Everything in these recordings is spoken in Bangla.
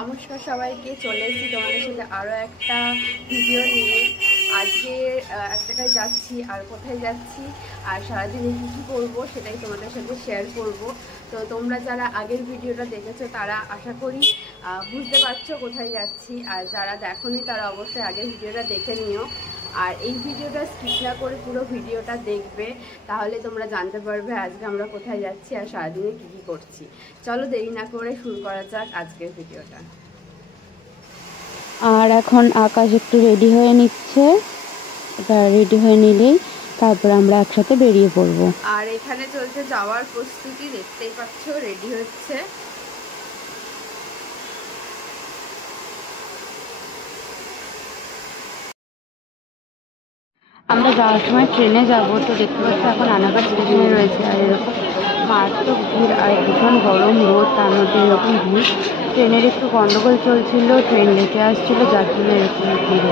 নমস্কার সবাইকে, চলে এসেছি তোমাদের সাথে আরও একটা ভিডিও নিয়ে। আজকে এক জায়গায় যাচ্ছি, আর কোথায় যাচ্ছি আর সারাদিনে কী কী করবো সেটাই তোমাদের সাথে শেয়ার করব। তো তোমরা যারা আগের ভিডিওটা দেখেছো তারা আশা করি বুঝতে পারছো কোথায় যাচ্ছি, আর যারা দেখোনি তারা অবশ্যই আগের ভিডিওটা দেখে নিও। আর এই ভিডিওটা স্কিপ না করে পুরো ভিডিওটা দেখবে, তাহলে তোমরা জানতে পারবে আজকে আমরা কোথায় যাচ্ছি আর সারাদিনে কী কী করছি। চলো দেরি না করে শুরু করা যাক আজকের ভিডিওটা। আর এখন আকাশ একটু রেডি হয়ে নিচ্ছে, এটা রেডি হয়ে নিলেই তারপর আমরা একসাথে বেরিয়ে পড়ব। আর এখানে চলছে যাওয়ার প্রস্তুতি, দেখতেই পাচ্ছ রেডি হচ্ছে। আমরা যাওয়ার সময় ট্রেনে যাব, তো দেখতে পাচ্ছি এখন আনাঘাট স্টেশনে রয়েছে। আর এরকম মারাত্মক ভিড় আর ভীষণ গরম রোদ, তার মধ্যে এরকম ভিড়। ট্রেনের একটু গন্ডগোল চলছিল, ট্রেন লেটে আসছিল, যার জন্য এরকম ভিড়।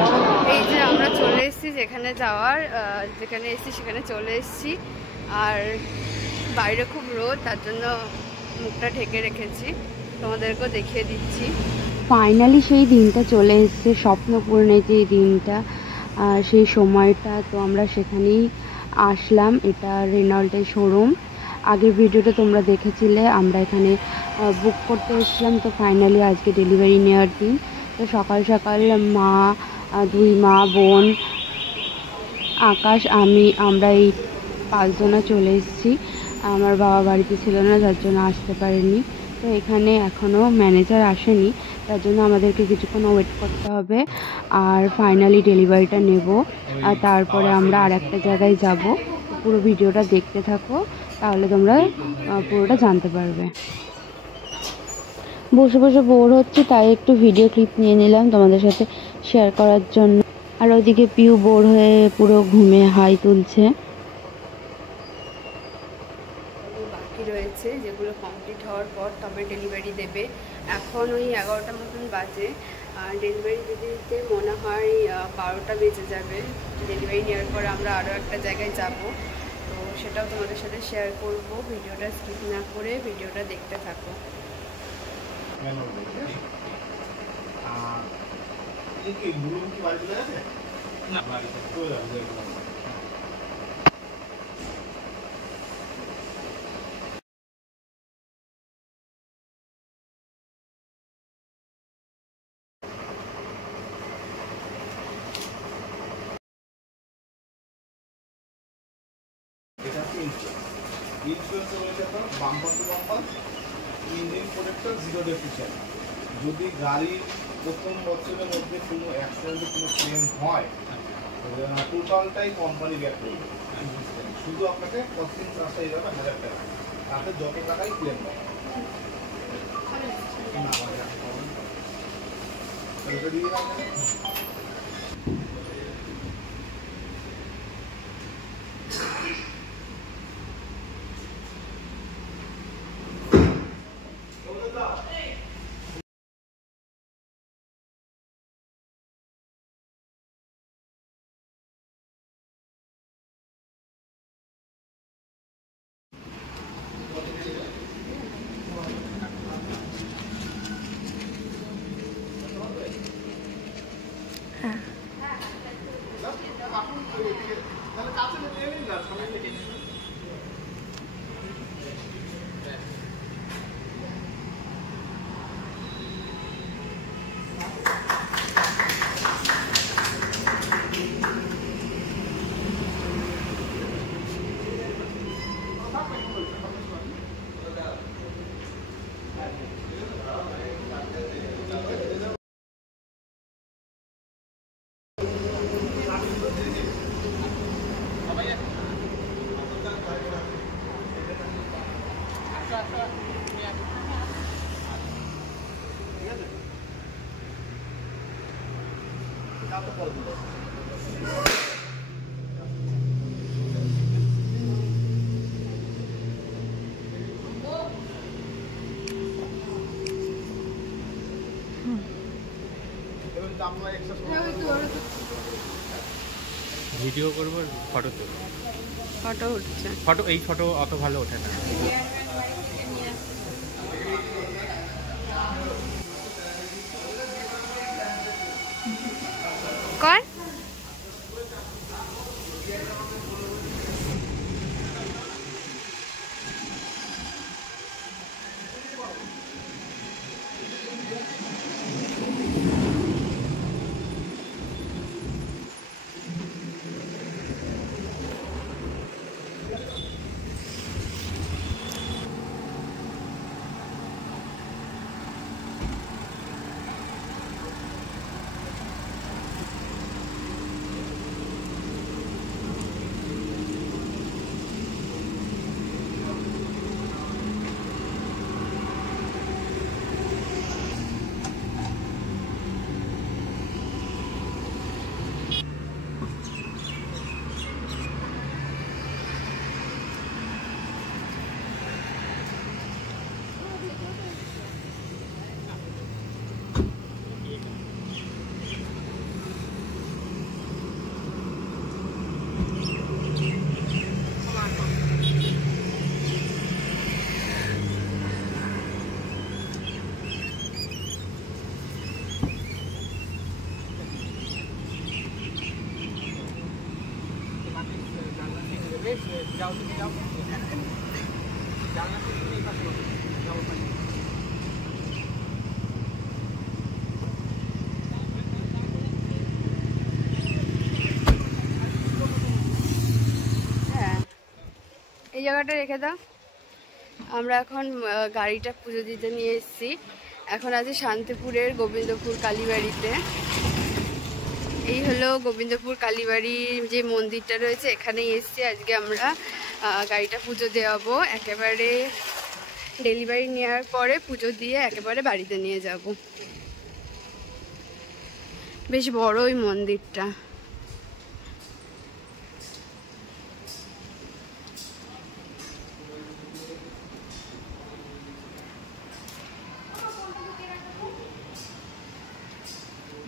এই যে আমরা চলে এসেছি যেখানে যাওয়ার, যেখানে এসেছি সেখানে চলে এসেছি। আর বাইরে খুব রোদ, তার জন্য মুখটা ঢেকে রেখেছি, তোমাদেরকেও দেখিয়ে দিচ্ছি। ফাইনালি সেই দিনটা চলে এসেছে, স্বপ্ন পূরণের যে দিনটা, সেই সময়টা। তো আমরা সেখানেই আসলাম, এটা রেনল্টের শোরুম। আগের ভিডিওটা তোমরা দেখেছিলে, আমরা এখানে বুক করতে এসেছিলাম। তো ফাইনালি আজকে ডেলিভারি নেওয়ার দিন। তো সকাল সকাল মা, দুই মা, বোন, আকাশ, আমরা এই 5 জনা চলে এসেছি। আমার বাবা বাড়িতে ছিল না, যার জন্য আসতে পারেনি। তো এখানে এখনও ম্যানেজার আসেনি, তার জন্য আমাদেরকে কিছুক্ষণ ওয়েট করতে হবে। আর ফাইনালি ডেলিভারিটা নেব, আর তারপরে আমরা আর একটা জায়গায় যাব। পুরো ভিডিওটা দেখতে থাকো, তাহলে তোমরা পুরোটা জানতে পারবে। বসে বসে বোর হচ্ছি, তাই একটু ভিডিও ক্লিপ নিয়ে নিলাম তোমাদের সাথে শেয়ার করার জন্য। আর ওইদিকে পিউ বোর হয়ে পুরো ঘুমে হাই তুলছে। বাকি রয়েছে যেগুলো কমপ্লিট হওয়ার পর তবে ডেলিভারি দেবে। এখন ওই 11টা মতন বাজে, ডেলিভারি দিতে দিতে মনে হয় 12টা বেজে যাবে। ডেলিভারি নেওয়ার পর আমরা আরও একটা জায়গায় যাব, তো সেটাও তোমাদের সাথে শেয়ার করব। ভিডিওটা স্কিপ না করে ভিডিওটা দেখতে থাকো। যদি গাড়ির প্রথম বছরের মধ্যে কোনো অ্যাক্সিডেন্টে কোনো ক্লেম হয়, টোটালটাই কোম্পানি ব্যাক করবে। শুধু আপনাকে প্রসেসিং চার্জটা এই যাবে 1000 টাকা, তাতে যত টাকাই ক্লেম হয়। ভিডিও করব, ফটো তুলব। ফটো উঠছে, এই ফটো অত ভালো ওঠে না। কর। এই জায়গাটা রেখে দাও। আমরা এখন গাড়িটা পুজো দিতে নিয়ে এসেছি। এখন আছি শান্তিপুরের গোবিন্দপুর কালীবাড়িতে। এই হলো গোবিন্দপুর কালীবাড়ির যে মন্দিরটা রয়েছে, এখানেই এসেছি। আজকে আমরা গাড়িটা পুজো দেওয়াবো। একেবারে ডেলিভারি নেওয়ার পরে পুজো দিয়ে একেবারে বাড়িতে নিয়ে যাব। বেশ বড় ওই মন্দিরটা।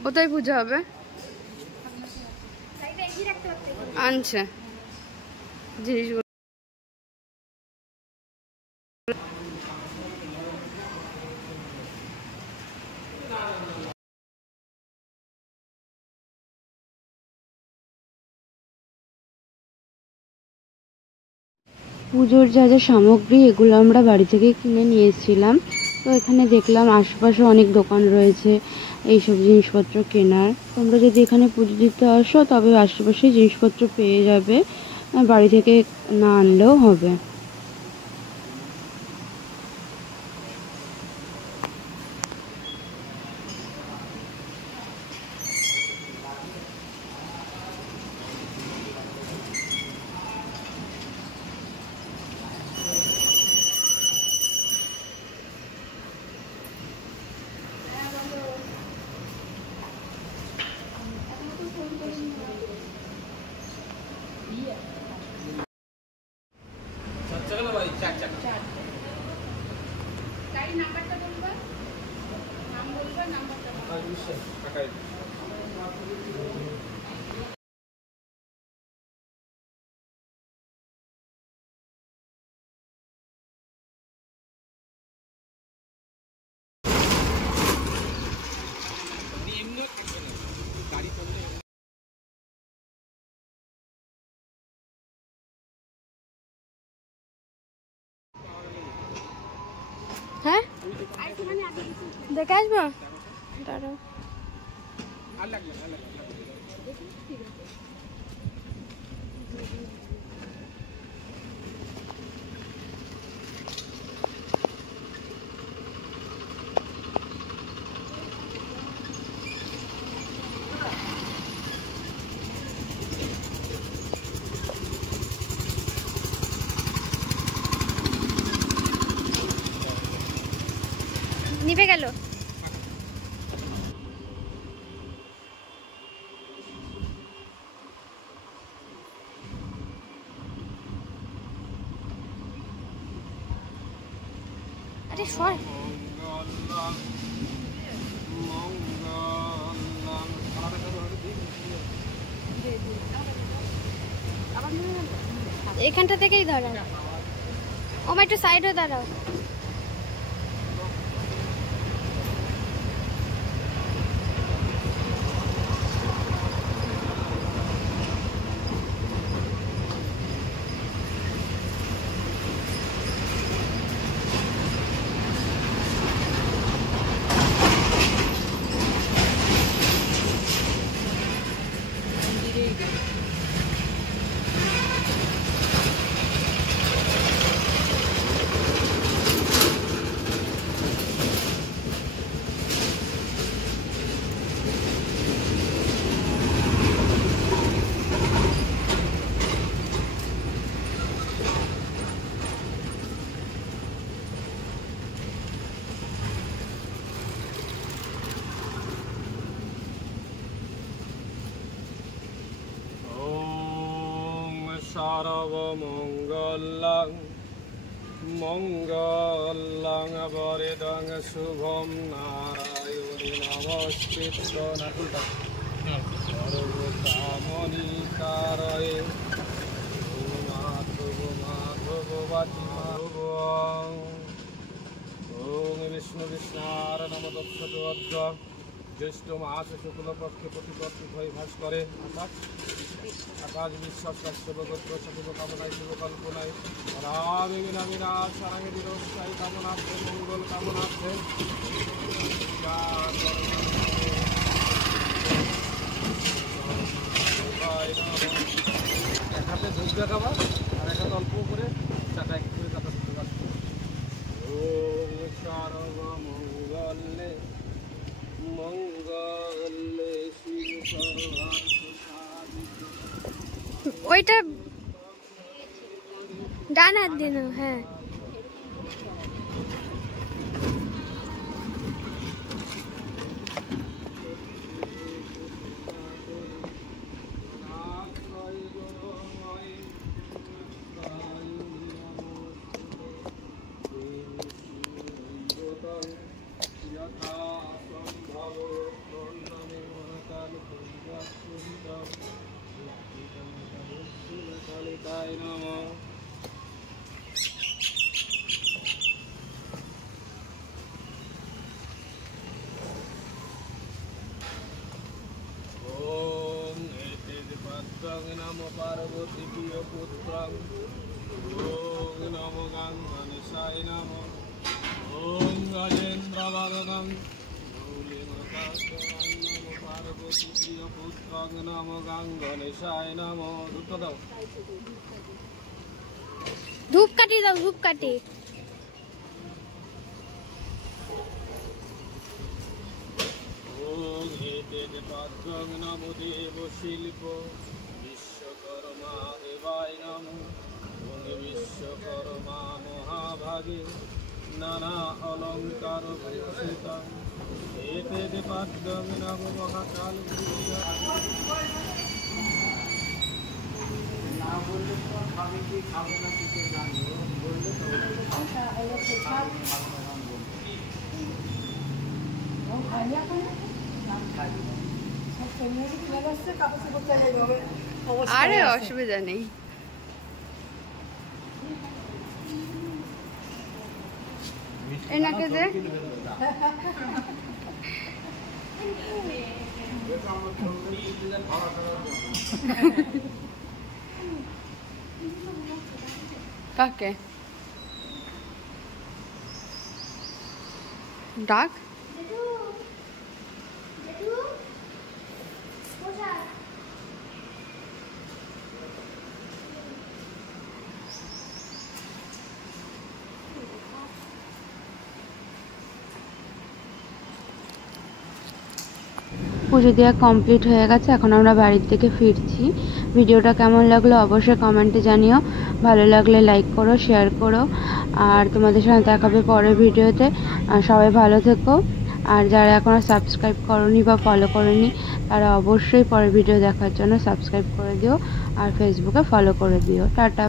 কোথায় পুজো হবে? আনছে জিনিসগুলো। পুজোর যা যা সামগ্রী এগুলো আমরা বাড়ি থেকে কিনে নিয়ে এসেছিলাম। তো এখানে দেখলাম আশেপাশে অনেক দোকান রয়েছে এইসব জিনিসপত্র কেনার। তোমরা যদি এখানে পুজো দিতে আসো তবে আশেপাশে জিনিসপত্র পেয়ে যাবে, বাড়ি থেকে না আনলেও হবে। হ্যাঁ দেখে আসবো। দাঁড়াও। নিভে গেল। আরে সর। এখানটা থেকেই দাঁড়াও। ও মা একটু সাইডে দাঁড়াও। সর্বমঙ্গলং মঙ্গলং বরেদং শুভম নারায়ণী নমস্কৃত্য সর্বকামনিকারয়ে মাধবমাধববাতি মাধবং ওম বিষ্ণু বিষ্ণার নম দক্ষত অদ্য জ্যৈষ্ঠ মাস শুক্লপক্ষে প্রতিপত্তি ভয় ভাস করে আকাশ বিশ্বাস কাশ্যপগোত্র সঠিক কামনায় শুভকল্পনায় রামে বিনা সারাঙ্গে বিরোধসায়ী কামনার্থে মঙ্গল কামনার্থে এক হাতে ধূপ দেখাবা আর এক হাতে অল্প করে চাটা একটু করে কাটা শুরু করতে ওম সর্বমঙ্গলে মঙ্গলে শিব ওইটা ডান হাত দিন হ্যাঁ নমো পার্বতী প্রিয় পুত্রং ওম নমো গঙ্গনেশায় নমো ওম গজেন্দ্র বদনং নমো পার্বতী প্রিয় পুত্রং নমো গঙ্গনেশায় নমো ধূপ দাও ধূপকাঠি দাও ধূপকাঠি ওম এতে পাদ্রং নমো দেব শিল্প বিশ্বকর্মা দেবায় নমো ওম বিশ্বকর্মা মহাভাগে নানা অলঙ্কার ভূষিতং এতে পাদ্রং নমো মহাকাল না বললে তো খাবে কি খাবে না কিছু জানবো বললে তো আরে অসুবিধা নেই। এনাকে যে কাকে ডাক পুজো দেওয়া কমপ্লিট হয়ে গেছে, এখন আমরা বাড়ির থেকে ফিরছি। ভিডিওটা কেমন লাগলো অবশ্যই কমেন্টে জানিও, ভালো লাগলে লাইক করো, শেয়ার করো, আর তোমাদের সাথে দেখাবে পরের ভিডিওতে। সবাই ভালো থেকো, আর যারা এখনও সাবস্ক্রাইব করনি বা ফলো করনি তারা অবশ্যই পরের ভিডিও দেখার জন্য সাবস্ক্রাইব করে দিও আর ফেসবুকে ফলো করে দিও। টাটা।